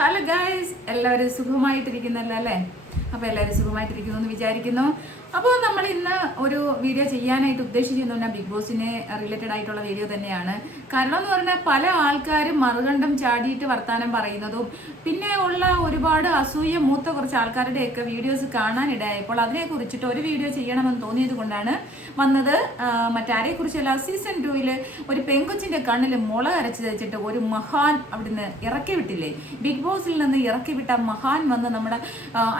Hello guys, എല്ലാവരും സുഖമായിട്ടിരിക്കുന്നല്ലോ അല്ലേ? അപ്പോൾ എല്ലാവരും സുഖമായിട്ടിരിക്കുന്നു എന്ന് വിചാരിക്കുന്നു. അപ്പോൾ നമ്മൾ ഇന്ന് ഒരു വീഡിയോ ചെയ്യാനായിട്ട് ഉദ്ദേശിക്കുന്നത് ബിഗ് ബോസിനെ റിലേറ്റഡ് ആയിട്ടുള്ള വീഡിയോ തന്നെയാണ്. കാരണം എന്ന് പറഞ്ഞാൽ പല ആൾക്കാരും മറുകണ്ഠം ചാടിയിട്ട് വർത്താനം പറയുന്നതും പിന്നെ ഉള്ള ഒരുപാട് അസൂയ മൂത്ത കുറച്ച് ആൾക്കാരുടെയൊക്കെ വീഡിയോസ് കാണാനിടയായപ്പോൾ അതിനെ കുറിച്ചിട്ട് ഒരു വീഡിയോ ചെയ്യണമെന്ന് തോന്നിയത് കൊണ്ടാണ് വന്നത്. മറ്റാരെ കുറിച്ചല്ല, സീസൺ 2 ഒരു പെങ്കൊച്ചിന്റെ കണ്ണിൽ മുള അരച്ച് വെച്ചിട്ട് ഒരു മഹാൻ അവിടുന്ന് ഇറക്കി വിട്ടില്ലേ, ബിഗ് ബോസിൽ നിന്ന് ഇറക്കി വിട്ട മഹാൻ വന്ന് നമ്മുടെ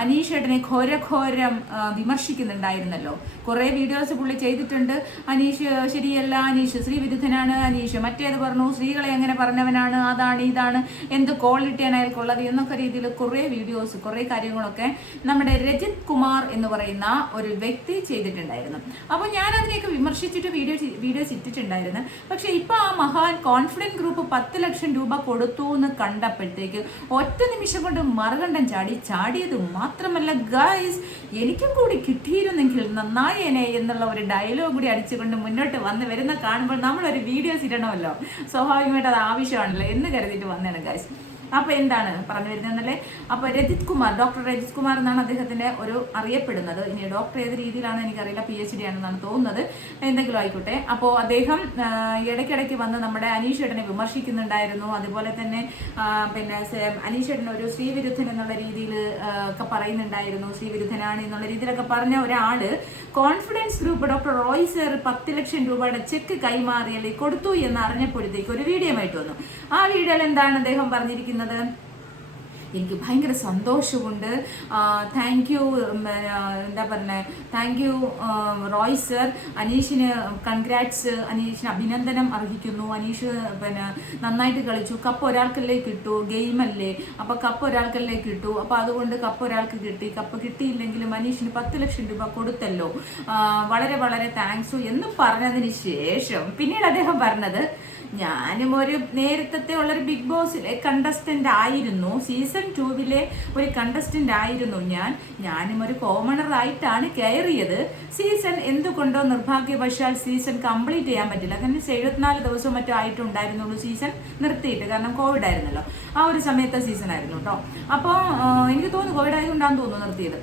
അനീഷേട്ടനെ ഘോരം വിമർശിക്കുന്നുണ്ടായിരുന്നല്ലോ. കുറേ വീഡിയോസ് പുള്ളി ചെയ്തിട്ടുണ്ട്. അനീഷ് ശരിയല്ല, അനീഷ് ശ്രീവിരുദ്ധനാണ്, അനീഷ് മറ്റേത് പറഞ്ഞു, സ്ത്രീകളെ എങ്ങനെ പറഞ്ഞവനാണ്, അതാണ് ഇതാണ്, എന്ത് ക്വാളിറ്റിയാണ് അയാൾക്കുള്ളത് എന്നൊക്കെ രീതിയിൽ കുറേ വീഡിയോസ് കുറേ കാര്യങ്ങളൊക്കെ നമ്മുടെ രജിത് കുമാർ എന്ന് പറയുന്ന ഒരു വ്യക്തി ചെയ്തിട്ടുണ്ടായിരുന്നു. അപ്പോൾ ഞാൻ അതിനെയൊക്കെ വിമർശിച്ചിട്ട് വീഡിയോസ് ഇട്ടിട്ടുണ്ടായിരുന്നു. പക്ഷെ ഇപ്പൊ ആ മഹാൻ കോൺഫിഡൻസ് ഗ്രൂപ്പ് 10 ലക്ഷം രൂപ കൊടുത്തു എന്ന് കണ്ടപ്പോഴത്തേക്ക് ഒറ്റ നിമിഷം കൊണ്ട് മറുകണ്ഠം ചാടിയത് മാത്രമല്ല ഗൈസ്, എനിക്കും കൂടി കിട്ടിയിരുന്നെങ്കിൽ നന്നായേനെ എന്നുള്ള ഒരു ഡയലോഗ് കൂടി അടിച്ചുകൊണ്ട് മുന്നോട്ട് വരുന്ന കാണുമ്പോൾ നമ്മളൊരു വീഡിയോസ് ഇടണമല്ലോ, സ്വാഭാവികമായിട്ട് അത് ആവശ്യമാണല്ലോ എന്ന് കരുതിയിട്ട് വന്നതാണ് ഗൈസ്. അപ്പോൾ എന്താണ് പറഞ്ഞു വരുന്നതെന്നല്ലേ? അപ്പോൾ രജിത് കുമാർ, ഡോക്ടർ രജിത് കുമാർ എന്നാണ് അദ്ദേഹത്തിന്റെ ഒരു അറിയപ്പെടുന്നത്. ഇനി ഡോക്ടർ ഏത് രീതിയിലാണ് എനിക്കറിയില്ല, PhD ആണെന്നാണ് തോന്നുന്നത്, എന്തെങ്കിലും ആയിക്കോട്ടെ. അപ്പോൾ അദ്ദേഹം ഇടയ്ക്കിടയ്ക്ക് വന്ന് നമ്മുടെ അനീഷേട്ടനെ വിമർശിക്കുന്നുണ്ടായിരുന്നു. അതുപോലെ തന്നെ പിന്നെ അനീഷേട്ടൻ ഒരു സ്ത്രീവിരുദ്ധൻ എന്നുള്ള രീതിയിൽ ഒക്കെ പറയുന്നുണ്ടായിരുന്നു. സ്ത്രീവിരുദ്ധനാണ് എന്നുള്ള രീതിയിലൊക്കെ പറഞ്ഞ ഒരാള് confidence group doctor Roy sir 10 ലക്ഷം രൂപയുടെ ചെക്ക് കൈമാറിയല്ലേ കൊടുത്തു എന്ന് അറിഞ്ഞപ്പോഴത്തേക്ക് ഒരു വീഡിയോ ആയിട്ട് വന്നു. ആ വീഡിയോയിൽ എന്താണ് അദ്ദേഹം പറഞ്ഞിരിക്കുന്നത്? എനിക്ക് ഭയങ്കര സന്തോഷമുണ്ട്, താങ്ക് യു, എന്താ പറയുന്നത്, താങ്ക് യു റോയ് സർ, അനീഷിന് കൺഗ്രാറ്റ്സ്, അനീഷിന് അഭിനന്ദനം അർഹിക്കുന്നു, അനീഷ് പിന്നെ നന്നായിട്ട് കളിച്ചു, കപ്പ് ഒരാൾക്കല്ലേ കിട്ടൂ, ഗെയിമല്ലേ, അപ്പോൾ കപ്പ് ഒരാൾക്കല്ലേ കിട്ടൂ, അപ്പോൾ അതുകൊണ്ട് കപ്പ് ഒരാൾക്ക് കിട്ടി, കപ്പ് കിട്ടിയില്ലെങ്കിലും അനീഷിന് 10 ലക്ഷം രൂപ കൊടുത്തല്ലോ, വളരെ വളരെ താങ്ക്സ് എന്ന് പറഞ്ഞതിന് ശേഷം പിന്നീട് അദ്ദേഹം പറഞ്ഞത്, ഞാനും ഒരു നേരത്തെ ഉള്ളൊരു ബിഗ് ബോസിലെ കണ്ടസ്റ്റന്റ് ആയിരുന്നു, സീസൺ 2 ഒരു കണ്ടസ്റ്റന്റ് ആയിരുന്നു ഞാനും ഒരു കോമണർ ആയിട്ടാണ് കയറിയത്. സീസൺ എന്തുകൊണ്ടോ നിർഭാഗ്യവശാൽ സീസൺ കംപ്ലീറ്റ് ചെയ്യാൻ പറ്റില്ല. കാരണം 74 ദിവസവും മറ്റോ ആയിട്ടുണ്ടായിരുന്നുള്ളൂ സീസൺ നിർത്തിയിട്ട്, കാരണം കോവിഡ് ആയിരുന്നല്ലോ, ആ ഒരു സമയത്തെ സീസൺ ആയിരുന്നു കേട്ടോ. അപ്പോൾ എനിക്ക് തോന്നുന്നു കോവിഡ് ആയതുകൊണ്ടാണെന്ന് തോന്നുന്നു നിർത്തിയത്.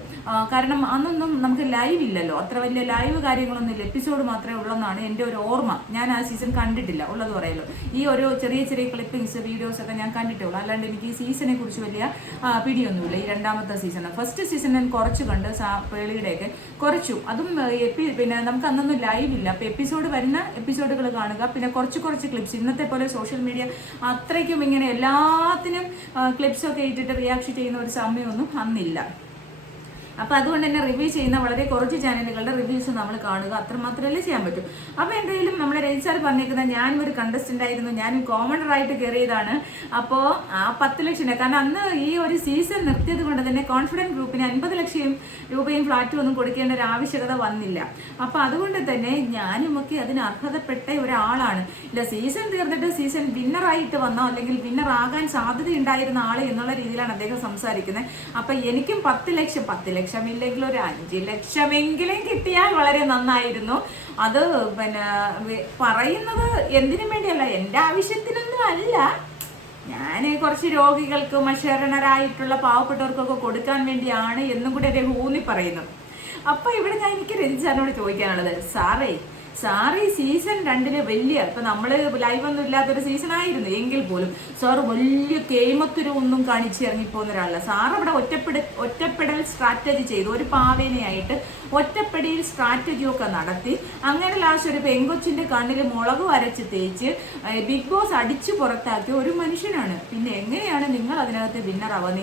കാരണം അന്നൊന്നും നമുക്ക് ലൈവ് ഇല്ലല്ലോ, അത്ര വലിയ ലൈവ് കാര്യങ്ങളൊന്നും ഇല്ല, എപ്പിസോഡ് മാത്രമേ ഉള്ളെന്നാണ് എൻ്റെ ഒരു ഓർമ്മ. ഞാൻ ആ സീസൺ കണ്ടിട്ടില്ല ഉള്ളത് പറയല്ലോ, ഈ ഒരു ചെറിയ ക്ലിപ്പിങ്സ് വീഡിയോസ് ഒക്കെ ഞാൻ കണ്ടിട്ടുള്ളൂ. അല്ലാണ്ട് എനിക്ക് ഈ സീസണെ കുറിച്ച് വലിയ പിടിയൊന്നുമില്ല. ഈ രണ്ടാമത്തെ സീസൺ, ഫസ്റ്റ് സീസൺ ഞാൻ കുറച്ച് കണ്ട്, പേളിയുടെയൊക്കെ കുറച്ചു, അതും പിന്നെ നമുക്ക് അന്നൊന്നും ലൈവ് ഇല്ല. അപ്പോൾ എപ്പിസോഡ് വരുന്ന എപ്പിസോഡുകൾ കാണുക, പിന്നെ കുറച്ച് ക്ലിപ്സ്. ഇന്നത്തെ പോലെ സോഷ്യൽ മീഡിയ അത്രയ്ക്കും ഇങ്ങനെ എല്ലാത്തിനും ക്ലിപ്സൊക്കെ ഇട്ടിട്ട് റിയാക്ഷൻ ചെയ്യുന്ന ഒരു സമയമൊന്നും അന്നില്ല. അപ്പോൾ അതുകൊണ്ട് തന്നെ റിവ്യൂ ചെയ്യുന്ന വളരെ കുറച്ച് ചാനലുകളുടെ റിവ്യൂസ് നമ്മൾ കാണുക, അത്ര മാത്രമല്ലേ ചെയ്യാൻ പറ്റൂ. അപ്പോൾ എന്തായാലും നമ്മുടെ രജിത് സാർ പറഞ്ഞേക്കുന്നത്, ഞാനും ഒരു കണ്ടസ്റ്റന്റ് ആയിരുന്നു, ഞാനും കോമണറായിട്ട് കയറിയതാണ്. അപ്പോൾ ആ 10 ലക്ഷം, കാരണം അന്ന് ഈ ഒരു സീസൺ നിർത്തിയത് കൊണ്ട് തന്നെ കോൺഫിഡൻസ് ഗ്രൂപ്പിന് 50 ലക്ഷം രൂപയും ഫ്ലാറ്റും ഒന്നും കൊടുക്കേണ്ട ഒരു ആവശ്യകത വന്നില്ല. അപ്പോൾ അതുകൊണ്ട് തന്നെ ഞാനുമൊക്കെ അതിന് അർഹതപ്പെട്ട ഒരാളാണ്. ഇല്ല സീസൺ തീർന്നിട്ട് സീസൺ വിന്നറായിട്ട് വന്നോ അല്ലെങ്കിൽ വിന്നർ ആകാൻ സാധ്യതയുണ്ടായിരുന്ന ആൾ എന്നുള്ള രീതിയിലാണ് അദ്ദേഹം സംസാരിക്കുന്നത്. അപ്പോൾ എനിക്കും 10 ലക്ഷമില്ലെങ്കിൽ ഒരു 5 ലക്ഷമെങ്കിലും കിട്ടിയാൽ വളരെ നന്നായിരുന്നു. അത് പിന്നെ പറയുന്നത് എന്തിനു വേണ്ടിയല്ല, എൻ്റെ ആവശ്യത്തിനൊന്നും അല്ല, ഞാൻ കുറച്ച് രോഗികൾക്കും അശരണരായിട്ടുള്ള പാവപ്പെട്ടവർക്കൊക്കെ കൊടുക്കാൻ വേണ്ടിയാണ് എന്നും കൂടി അദ്ദേഹം ഊന്നി പറയുന്നു. അപ്പൊ ഇവിടെ എനിക്ക് രജിത് സാറിനോട് ചോദിക്കാനുള്ളത്, സാറ് ഈ സീസൺ 2 വലിയ, ഇപ്പൊ നമ്മള് ലൈവ് ഒന്നും ഇല്ലാത്തൊരു സീസൺ ആയിരുന്നു എങ്കിൽ പോലും സാറ് വലിയ കേമത്തുരൊന്നും കാണിച്ച് ഇറങ്ങിപ്പോകുന്ന ഒരാളല്ല. സാറ് അവിടെ ഒറ്റപ്പെടൽ സ്ട്രാറ്റജി ചെയ്തു, ഒരു പാവേനയായിട്ട് ഒറ്റപ്പെടിയിൽ സ്ട്രാറ്റജിയൊക്കെ നടത്തി, അങ്ങനെ ലാസ്റ്റ് ഒരു പെങ്കൊച്ചിന്റെ കണ്ണിൽ മുളക് അരച്ച് തേച്ച് ബിഗ് ബോസ് അടിച്ചു പുറത്താക്കിയ ഒരു മനുഷ്യനാണ്. പിന്നെ എങ്ങനെയാണ് നിങ്ങൾ അതിനകത്ത് വിന്നറാവുക?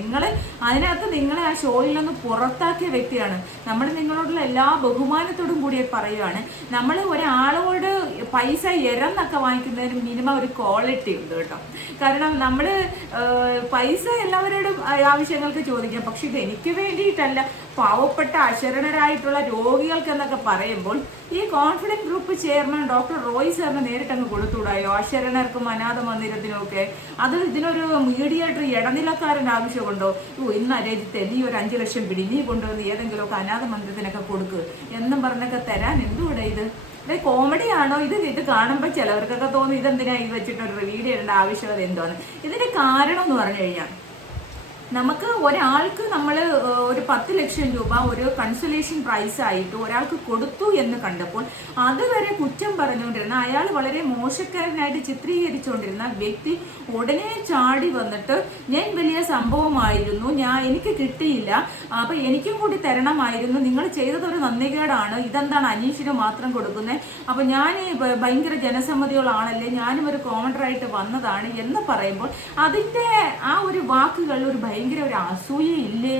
നിങ്ങളെ ആ ഷോയിൽ നിന്ന് പുറത്താക്കിയ വ്യക്തിയാണ്. നമ്മൾ നിങ്ങളോടുള്ള എല്ലാ ബഹുമാനത്തോടും കൂടി പറയുകയാണ്, നമ്മൾ ഒരാളോട് പൈസ എരന്നൊക്കെ വാങ്ങിക്കുന്നതിന് മിനിമം ഒരു ക്വാളിറ്റി ഉണ്ട് കേട്ടോ. കാരണം നമ്മൾ പൈസ എല്ലാവരോടും ആവശ്യങ്ങൾക്ക് ചോദിക്കാം, പക്ഷെ ഇത് എനിക്ക് വേണ്ടിയിട്ടല്ല, പാവപ്പെട്ട അശരണരായിട്ടുള്ള രോഗികൾക്ക് എന്നൊക്കെ പറയുമ്പോൾ ഈ confidence group chairman doctor Roy സാറിന് നേരിട്ട് അങ്ങ് കൊടുത്തുകൂടായോ അശരണർക്കും അനാഥ മന്ദിരത്തിനും ഒക്കെ? അത് ഇതിനൊരു മീഡിയേറ്റർ ഇടനിലക്കാരൻ്റെ ആവശ്യമുണ്ടോ? ഇന്ന് രജിത്തെ നീ ഒരു 5 ലക്ഷം പിടി, നീ കൊണ്ടുവന്ന് ഏതെങ്കിലുമൊക്കെ അനാഥ മന്ദിരത്തിനൊക്കെ കൊടുക്കുക എന്നും പറഞ്ഞൊക്കെ തരാൻ എന്തുകൂടെ ഇത്? കോമഡിയാണോ ഇത് കാണുമ്പോൾ ചിലവർക്കൊക്കെ തോന്നും ഇതെന്തിനാ ഇത് വെച്ചിട്ട് ഒരു വീഡിയോ ഇടേണ്ട ആവശ്യകത എന്തോന്ന്. ഇതിന്റെ കാരണം എന്ന് പറഞ്ഞു കഴിഞ്ഞാൽ നമുക്ക് ഒരാൾക്ക് നമ്മൾ ഒരു 10 ലക്ഷം രൂപ ഒരു കൺസലേഷൻ പ്രൈസ് ആയിട്ട് ഒരാൾക്ക് കൊടുത്തു എന്ന് കണ്ടപ്പോൾ അതുവരെ കുറ്റം പറഞ്ഞുകൊണ്ടിരുന്ന, അയാൾ വളരെ മോശക്കാരനായിട്ട് ചിത്രീകരിച്ചുകൊണ്ടിരുന്ന വ്യക്തി ഉടനെ ചാടി വന്നിട്ട് ഞാൻ വലിയ സംഭവമായിരുന്നു, എനിക്ക് കിട്ടിയില്ല, അപ്പൊ എനിക്കും കൂടി തരണമായിരുന്നു, നിങ്ങൾ ചെയ്തതൊരു നന്ദികേടാണ്, ഇതെന്താണ് അനീഷിന് മാത്രം കൊടുക്കുന്നത്, അപ്പൊ ഞാൻ ഭയങ്കര ജനസമ്മതികളാണല്ലേ, ഞാനും ഒരു കോമഡറായിട്ട് വന്നതാണ് എന്ന് പറയുമ്പോൾ അതിന്റെ ആ ഒരു വാക്കുകൾ ഒരു ഭയങ്കര ഒരു അസൂയയില്ലേ?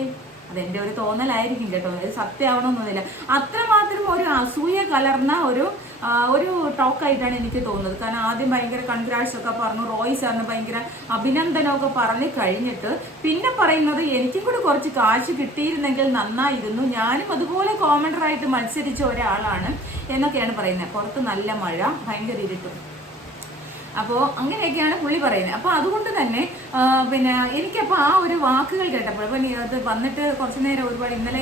അതെന്റെ ഒരു തോന്നലായിരിക്കും കേട്ടോ, അത് സത്യമാവണമെന്നൊന്നുമില്ല. അത്രമാത്രം ഒരു അസൂയ കലർന്ന ഒരു ടോക്കായിട്ടാണ് എനിക്ക് തോന്നുന്നത്. കാരണം ആദ്യം ഭയങ്കര കൺഗ്രാറ്റ്സ് ഒക്കെ പറഞ്ഞു, റോയ് സാറിന് ഭയങ്കര അഭിനന്ദനമൊക്കെ പറഞ്ഞു കഴിഞ്ഞിട്ട് പിന്നെ പറയുന്നത് എനിക്കും കൂടി കുറച്ച് കാശ് കിട്ടിയിരുന്നെങ്കിൽ നന്നായിരുന്നു, ഞാനും അതുപോലെ കോമഡറായിട്ട് മത്സരിച്ച ഒരാളാണ് എന്നൊക്കെയാണ് പറയുന്നത്. പുറത്ത് നല്ല മഴ, ഭയങ്കര ഇരുട്ടും. അപ്പോൾ അങ്ങനെയൊക്കെയാണ് പുള്ളി പറയുന്നത്. അപ്പോൾ അതുകൊണ്ട് തന്നെ പിന്നെ എനിക്കപ്പോൾ ആ ഒരു വാക്കുകൾ കേട്ടപ്പോൾ ഇപ്പം അത് വന്നിട്ട് കുറച്ച് നേരം ഒരുപാട് ഇന്നലെ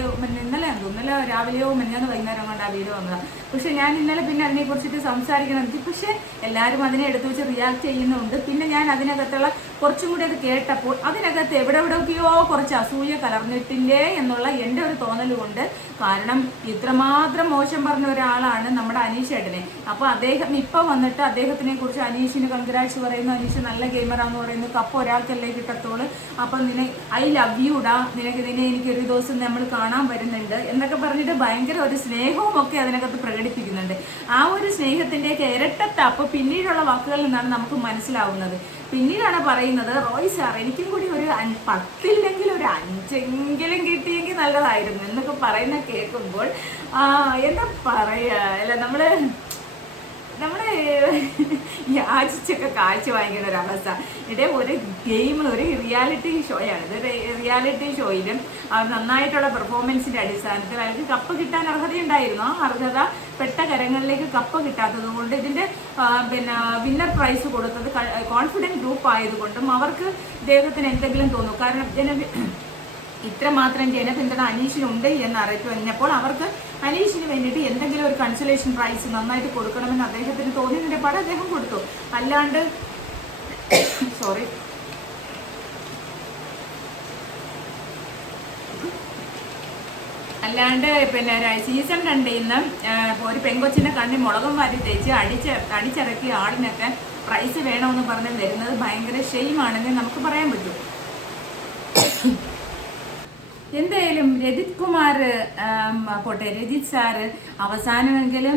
രാവിലെയോ മെഞ്ഞാന്ന് വൈകുന്നേരം കൊണ്ട് ആ വീഡിയോ വന്നതാണ്. പക്ഷെ ഞാൻ ഇന്നലെ പിന്നെ അതിനെക്കുറിച്ചിട്ട് സംസാരിക്കണം. പക്ഷെ എല്ലാവരും അതിനെ എടുത്തു വെച്ച് റിയാക്ട് ചെയ്യുന്നുണ്ട്. പിന്നെ ഞാൻ അതിനകത്തുള്ള കുറച്ചും കൂടി അത് കേട്ടപ്പോൾ അതിനകത്ത് എവിടെയൊക്കെയോ കുറച്ച് അസൂയ കലർന്നിട്ടില്ലേ എന്നുള്ള എൻ്റെ ഒരു തോന്നൽ കൊണ്ട്. കാരണം ഇത്രമാത്രം മോശം പറഞ്ഞ ഒരാളാണ് നമ്മുടെ അനീഷ് ഏട്ടനെ. അപ്പോൾ അദ്ദേഹം ഇപ്പം വന്നിട്ട് അദ്ദേഹത്തിനെ കുറിച്ച് അനീഷിന് കൺഗ്രാറ്റ്സ് പറയുന്നു, അനീഷ് നല്ല ഗെയിമറാന്ന് പറയുന്നു, കപ്പ് ഒരാൾക്കല്ലേ കിട്ടത്തോളൂ, അപ്പം ഐ ലവ് യുടാ, നിന്നെ എനിക്കൊരു ദിവസം നമ്മൾ കാണാൻ വരുന്നുണ്ട് എന്നൊക്കെ പറഞ്ഞിട്ട് ഭയങ്കര ഒരു സ്നേഹവും ഒക്കെ അതിനകത്ത് പ്രകടിപ്പിക്കുന്നുണ്ട്. ആ ഒരു സ്നേഹത്തിൻ്റെയൊക്കെ ഇരട്ടത്താപ്പ് പിന്നീടുള്ള വാക്കുകളിൽ നിന്നാണ് നമുക്ക് മനസ്സിലാവുന്നത്. പിന്നീടാണ് പറയുന്നത്, റോയ് സാർ എനിക്കും കൂടി ഒരു 10 ഒരു 5 കിട്ടിയെങ്കിൽ നല്ലതായിരുന്നു എന്നൊക്കെ പറയുന്ന കേൾക്കുമ്പോൾ എന്താ പറയുക, അല്ല നമ്മള് യാചിച്ചൊക്കെ കാഴ്ച വാങ്ങിക്കുന്ന ഒരവസ്ഥ. ഒരു ഗെയിം, ഒരു റിയാലിറ്റി ഷോയാണ് ഇത്. റിയാലിറ്റി ഷോയിലും നന്നായിട്ടുള്ള പെർഫോമൻസിന്റെ അടിസ്ഥാനത്തിൽ അയാൾക്ക് കപ്പ് കിട്ടാൻ അർഹതയുണ്ടായിരുന്നു. ആ അർഹത പെട്ട കരങ്ങളിലേക്ക് കപ്പ് കിട്ടാത്തത് കൊണ്ട് ഇതിന്റെ വിന്നർ പ്രൈസ് കൊടുത്തത് കോൺഫിഡൻറ്റ് ഗ്രൂപ്പ് ആയതുകൊണ്ടും അവർക്ക് ഇദ്ദേഹത്തിന് എന്തെങ്കിലും തോന്നും. കാരണം ഇത്രമാത്രം ജനപിന്തുണ അനീഷിനുണ്ട് എന്ന് അറിഞ്ഞപ്പോൾ അവർക്ക് അനീഷിന് വേണ്ടിയിട്ട് എന്തെങ്കിലും ഒരു കൺസലേഷൻ പ്രൈസ് നന്നായിട്ട് കൊടുക്കണമെന്ന് അദ്ദേഹത്തിന് തോന്നിയതിന്റെ പാടെ അദ്ദേഹം കൊടുത്തു. അല്ലാണ്ട് സീസൺ 2 ഒരു പെങ്കൊച്ചിന്റെ കണ്ണിൽ മുളകും വാരി തേച്ച് അടിച്ചിറക്കിയ ആളിനൊക്കെ പ്രൈസ് വേണമെന്ന് പറഞ്ഞ് വരുന്നത് ഭയങ്കര ഷെയിമാണെന്ന് നമുക്ക് പറയാൻ പറ്റും. എന്തായാലും രജിത് സാറ് അവസാനമെങ്കിലും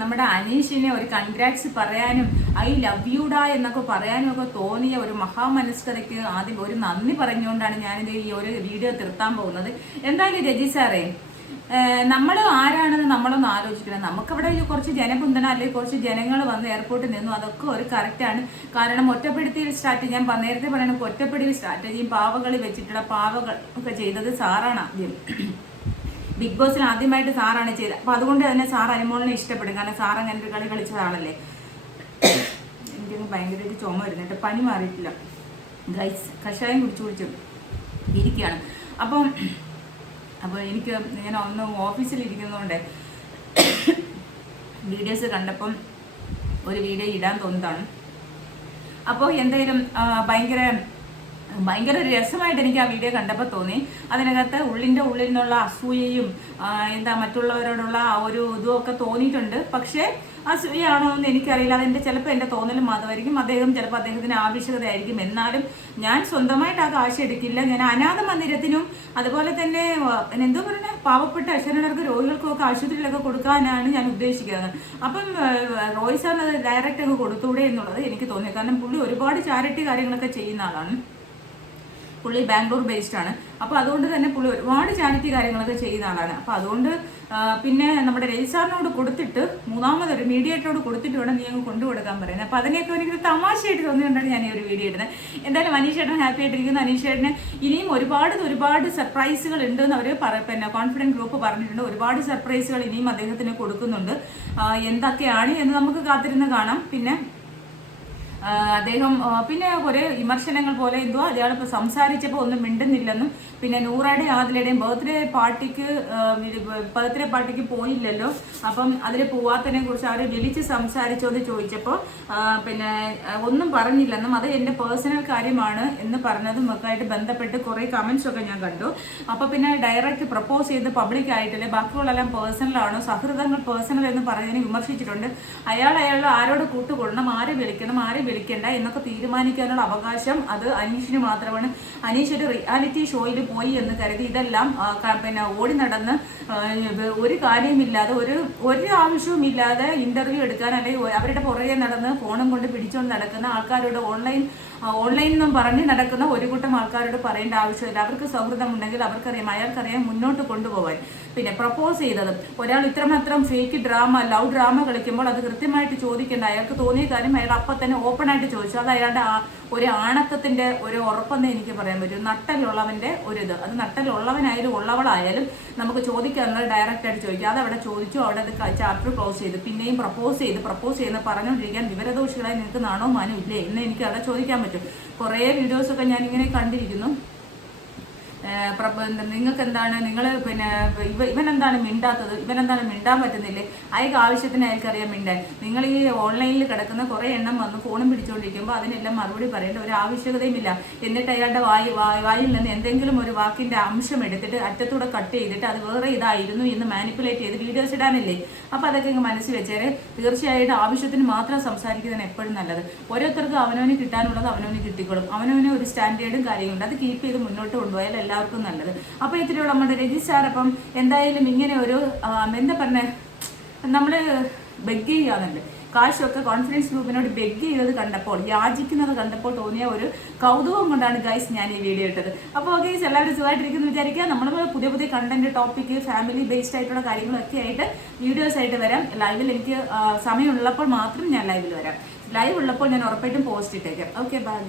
നമ്മുടെ അനീഷിനെ ഒരു കൺഗ്രാറ്റ്സ് പറയാനും ഐ ലവ് യുടാ എന്നൊക്കെ പറയാനും ഒക്കെ തോന്നിയ ഒരു മഹാമനസ്കതയ്ക്ക് ആദ്യം ഒരു നന്ദി പറഞ്ഞുകൊണ്ടാണ് ഞാനിത് ഈ ഒരു വീഡിയോ നിർത്താൻ പോകുന്നത്. എന്തായാലും രജിത് സാറേ, നമ്മൾ ആരാണെന്ന് നമ്മളൊന്ന് ആലോചിക്കണം. നമുക്കവിടെ കുറച്ച് ജനപിന്തുണ അല്ലെങ്കിൽ കുറച്ച് ജനങ്ങൾ വന്ന് എയർപോർട്ടിൽ നിന്നു, അതൊക്കെ ഒരു കറക്റ്റാണ്. കാരണം ഒറ്റപ്പെടുത്തിയ സ്ട്രാറ്റജി, ഞാൻ നേരത്തെ പറയണ ഒറ്റപ്പെടുത്തിയ സ്ട്രാറ്റജിയും പാവകളി വെച്ചിട്ടുള്ള പാവകൾ ഒക്കെ ചെയ്തത് സാറാണ് ആദ്യം. ബിഗ് ബോസിൽ ആദ്യമായിട്ട് സാറാണ് ചെയ്തത്. അപ്പം അതുകൊണ്ട് തന്നെ സാർ അനുമോളിനെ ഇഷ്ടപ്പെടും. കാരണം സാർ അങ്ങനെ ഒരു കളി കളിച്ചതാണല്ലേ. എനിക്കൊന്ന് ഭയങ്കരമായിട്ട് ചുമ വരുന്നുണ്ട്, പനി മാറിയിട്ടില്ല ഗൈസ്, കഷായം കുടിച്ചു ഇരിക്കുകയാണ്. അപ്പോൾ എനിക്ക് ഞാൻ ഒന്ന് ഓഫീസിലിരിക്കുന്നതുകൊണ്ട് വീഡിയോസ് കണ്ടപ്പം ഒരു വീഡിയോ ഇടാൻ തോന്നുന്നതാണ്. അപ്പോൾ എന്തായാലും ഭയങ്കര രസമായിട്ട് എനിക്ക് ആ വീഡിയോ കണ്ടപ്പോൾ തോന്നി. അതിനകത്ത് ഉള്ളിൽ നിന്നുള്ള അസൂയയും മറ്റുള്ളവരോടുള്ള ആ ഒരു ഇതുമൊക്കെ തോന്നിയിട്ടുണ്ട്. പക്ഷേ അസൂയാണോ എന്ന് എനിക്കറിയില്ല. അതെൻ്റെ ചിലപ്പോൾ എൻ്റെ തോന്നലും മാത്രമായിരിക്കും. അദ്ദേഹം ചിലപ്പോൾ അദ്ദേഹത്തിന് ആവശ്യകതയായിരിക്കും. എന്നാലും ഞാൻ സ്വന്തമായിട്ട് ആ കാശ് എടുക്കില്ല. ഞാൻ അനാഥ മന്ദിരത്തിനും അതുപോലെ തന്നെ എന്തോ പറഞ്ഞ പാവപ്പെട്ട അക്ഷരങ്ങൾക്ക് രോഗികൾക്കും ഒക്കെ ആശുപത്രിയിലൊക്കെ കൊടുക്കാനാണ് ഞാൻ ഉദ്ദേശിക്കുന്നത്. അപ്പം റോയ് സാറിന് അത് ഡയറക്റ്റ് അങ്ങ് കൊടുത്തൂടെ എന്നുള്ളത് എനിക്ക് തോന്നി. കാരണം പുള്ളി ഒരുപാട് ചാരിറ്റി കാര്യങ്ങളൊക്കെ ചെയ്യുന്ന ആളാണ്. പുള്ളി ബാംഗ്ലൂർ ബേസ്ഡ് ആണ്. അപ്പോൾ അതുകൊണ്ട് തന്നെ പുള്ളി ഒരുപാട് ചാരിറ്റി കാര്യങ്ങളൊക്കെ ചെയ്യുന്ന ആളാണ്. അപ്പോൾ അതുകൊണ്ട് പിന്നെ നമ്മുടെ രജിത് സാറിനോട് കൊടുത്തിട്ട് മൂന്നാമതൊരു മീഡിയേറ്ററോട് കൊടുത്തിട്ട് വേണം നീ അങ്ങ് കൊണ്ടുകൊടുക്കാൻ പറയുന്നത്. അപ്പോൾ അതിനെയൊക്കെ എനിക്കൊരു തമാശയായിട്ട് തോന്നിയുകൊണ്ടാണ് ഞാൻ ഈ ഒരു വീഡിയോ ഇടുന്നത്. എന്തായാലും അനീഷ് ചേട്ടൻ ഹാപ്പി ആയിട്ടിരിക്കുന്നു. അനീഷ് ചേട്ടന് ഇനിയും ഒരുപാട് സർപ്രൈസുകൾ ഉണ്ടെന്ന് അവർ കോൺഫിഡൻറ്റ് ഗ്രൂപ്പ് പറഞ്ഞിട്ടുണ്ട്. ഒരുപാട് സർപ്രൈസുകൾ ഇനിയും അദ്ദേഹത്തിന് കൊടുക്കുന്നുണ്ട്. എന്തൊക്കെയാണ് എന്ന് നമുക്ക് കാത്തിരുന്ന് കാണാം. പിന്നെ അദ്ദേഹം പിന്നെ കുറെ വിമർശനങ്ങൾ പോലെ എന്തോ അയാളിപ്പോൾ സംസാരിച്ചപ്പോൾ ഒന്നും മിണ്ടുന്നില്ലെന്നും പിന്നെ നൂറയുടെയും ആദിലയുടെയും ബർത്ത്ഡേ പാർട്ടിക്ക് പോയില്ലല്ലോ, അപ്പം അതിൽ പോവാത്തതിനെ കുറിച്ച് അവർ വിളിച്ച് സംസാരിച്ചോ എന്ന് ചോദിച്ചപ്പോൾ പിന്നെ ഒന്നും പറഞ്ഞില്ലെന്നും അത് എൻ്റെ പേഴ്സണൽ കാര്യമാണ് എന്ന് പറഞ്ഞതും ഒക്കെ ആയിട്ട് ബന്ധപ്പെട്ട് കുറേ കമൻസ് ഒക്കെ ഞാൻ കണ്ടു. അപ്പോൾ പിന്നെ ഡയറക്റ്റ് പ്രപ്പോസ് ചെയ്ത് പബ്ലിക് ആയിട്ടില്ലേ, ബാക്കിയുള്ളതെല്ലാം പേഴ്സണലാണോ, സൗഹൃദങ്ങൾ പേഴ്സണൽ എന്ന് പറയുന്നതിനെ വിമർശിച്ചിട്ടുണ്ട്. അയാൾ ആരോട് കൂട്ടുകൊള്ളണം, ആരെ വിളിക്കണം, ആരെ വിളിക്കണ്ട എന്നൊക്കെ തീരുമാനിക്കാനുള്ള അവകാശം അത് അനീഷിന് മാത്രമാണ്. അനീഷ് ഒരു റിയാലിറ്റി ഷോയിൽ പോയി എന്ന് കരുതി ഇതെല്ലാം പിന്നെ ഓടി നടന്ന് ഒരു കാര്യമില്ലാതെ ഒരു ആവശ്യവുമില്ലാതെ ഇന്റർവ്യൂ എടുക്കാൻ അല്ലെങ്കിൽ അവരുടെ പുറകെ നടന്ന് ഫോണും കൊണ്ട് പിടിച്ചുകൊണ്ട് നടക്കുന്ന ആൾക്കാരോട് ഓൺലൈൻ എന്നും പറഞ്ഞ് നടക്കുന്ന ഒരു കൂട്ടം ആൾക്കാരോട് പറയേണ്ട ആവശ്യമില്ല. അവർക്ക് സൗഹൃദം ഉണ്ടെങ്കിൽ അവർക്കറിയാം, അയാൾക്കറിയാം മുന്നോട്ട് കൊണ്ടുപോകാൻ. പിന്നെ പ്രപ്പോസ് ചെയ്തത് ഒരാൾ ഇത്രമാത്രം ഫേക്ക് ലവ് ഡ്രാമ കളിക്കുമ്പോൾ അത് കൃത്യമായിട്ട് ചോദിക്കേണ്ട. അയാൾക്ക് തോന്നിയ കാര്യം അയാൾ അപ്പം തന്നെ ഓപ്പൺ ആയിട്ട് ചോദിച്ചു. അത് അയാളുടെ ഒരു ആണത്തത്തിന്റെ ഒരു ഉറപ്പെന്നേ എനിക്ക് പറയാൻ പറ്റും. നട്ടലുള്ളവന്റെ ഒരിത്, അത് നട്ടലുള്ളവനായാലും ഉള്ളവളായാലും നമുക്ക് ചോദിക്കാനുള്ളത് ഡയറക്റ്റ് ആയിട്ട് ചോദിക്കുക. അത് അവിടെ ചോദിച്ചു, അവിടെ അത് ചാപ്റ്റർ ക്ലോസ് ചെയ്തു. പിന്നെയും പ്രപ്പോസ് ചെയ്യുന്ന പറഞ്ഞുകൊണ്ടിരിക്കാൻ വിവരദോഷികളായി നിങ്ങൾക്ക് നാണോ മാനോ ഇല്ലേ എന്ന് എനിക്ക് അവിടെ ചോദിക്കാൻ പറ്റും. കുറേ വീഡിയോസൊക്കെ ഞാനിങ്ങനെ കണ്ടിരിക്കുന്നു. നിങ്ങൾക്ക് എന്താണ്, നിങ്ങൾ പിന്നെ ഇവനെന്താണ് മിണ്ടാത്തത്, ഇവനെന്താണ് മിണ്ടാൻ പറ്റുന്നില്ലേ, അയാൾക്ക് ആവശ്യത്തിന് അയാൾക്കറിയാം മിണ്ടാൻ. നിങ്ങൾ ഈ ഓൺലൈനിൽ കിടക്കുന്ന കുറേ എണ്ണം വന്ന് ഫോണും പിടിച്ചുകൊണ്ടിരിക്കുമ്പോൾ അതിനെല്ലാം മറുപടി പറയേണ്ട ഒരു ആവശ്യകതയും ഇല്ല. എന്നിട്ട് അയാളുടെ വായിൽ നിന്ന് എന്തെങ്കിലും ഒരു വാക്കിന്റെ അംശം എടുത്തിട്ട് അറ്റത്തൂടെ കട്ട് ചെയ്തിട്ട് അത് വേറെ ഇതായിരുന്നു എന്ന് മാനിപ്പുലേറ്റ് ചെയ്ത് വീഡിയോസ് ഇടാനില്ലേ. അപ്പോൾ അതൊക്കെ ഇങ്ങ് മനസ്സിൽ വെച്ചേരെ. തീർച്ചയായിട്ടും ആവശ്യത്തിന് മാത്രം സംസാരിക്കുന്നതാണ് എപ്പോഴും നല്ലത്. ഓരോരുത്തർക്കും അവനവന് കിട്ടാനുള്ളത് അവനവന് കിട്ടിക്കോളും. അവനവന് ഒരു സ്റ്റാൻഡേർഡും കാര്യമുണ്ട്, അത് കീപ്പ് ചെയ്ത് മുന്നോട്ട് കൊണ്ടുപോയാൽ എല്ലാവർക്കും നല്ലത്. അപ്പോൾ ഇത്രയുള്ള നമ്മുടെ രജിസ്ട്രാർ അപ്പം എന്തായാലും ഇങ്ങനെ ഒരു എന്താ പറഞ്ഞ നമ്മള് ബെഗ് ചെയ്യാന്നുണ്ട് കാശൊക്കെ കോൺഫിഡൻസ് ഗ്രൂപ്പിനോട് ബെഗ് ചെയ്തത് കണ്ടപ്പോൾ, യാചിക്കുന്നത് കണ്ടപ്പോൾ തോന്നിയ ഒരു കൗതുകം കൊണ്ടാണ് ഗൈസ് ഞാൻ ഈ വീഡിയോ ഇട്ടത്. അപ്പോൾ ഗൈസ് എല്ലാവരും സുഖമായിട്ടിരിക്കുന്നു വിചാരിക്കുക. നമ്മൾ പുതിയ കണ്ടന്റ് ടോപ്പിക്ക് ഫാമിലി ബേസ്ഡ് ആയിട്ടുള്ള കാര്യങ്ങളൊക്കെ ആയിട്ട് വീഡിയോസ് ആയിട്ട് വരാം. ലൈവിൽ എനിക്ക് സമയമുള്ളപ്പോൾ മാത്രം ഞാൻ ലൈവിൽ വരാം. ലൈവ് ഉള്ളപ്പോൾ ഞാൻ ഉറപ്പായിട്ടും പോസ്റ്റ് ഇട്ടേക്കാം. Okay bye.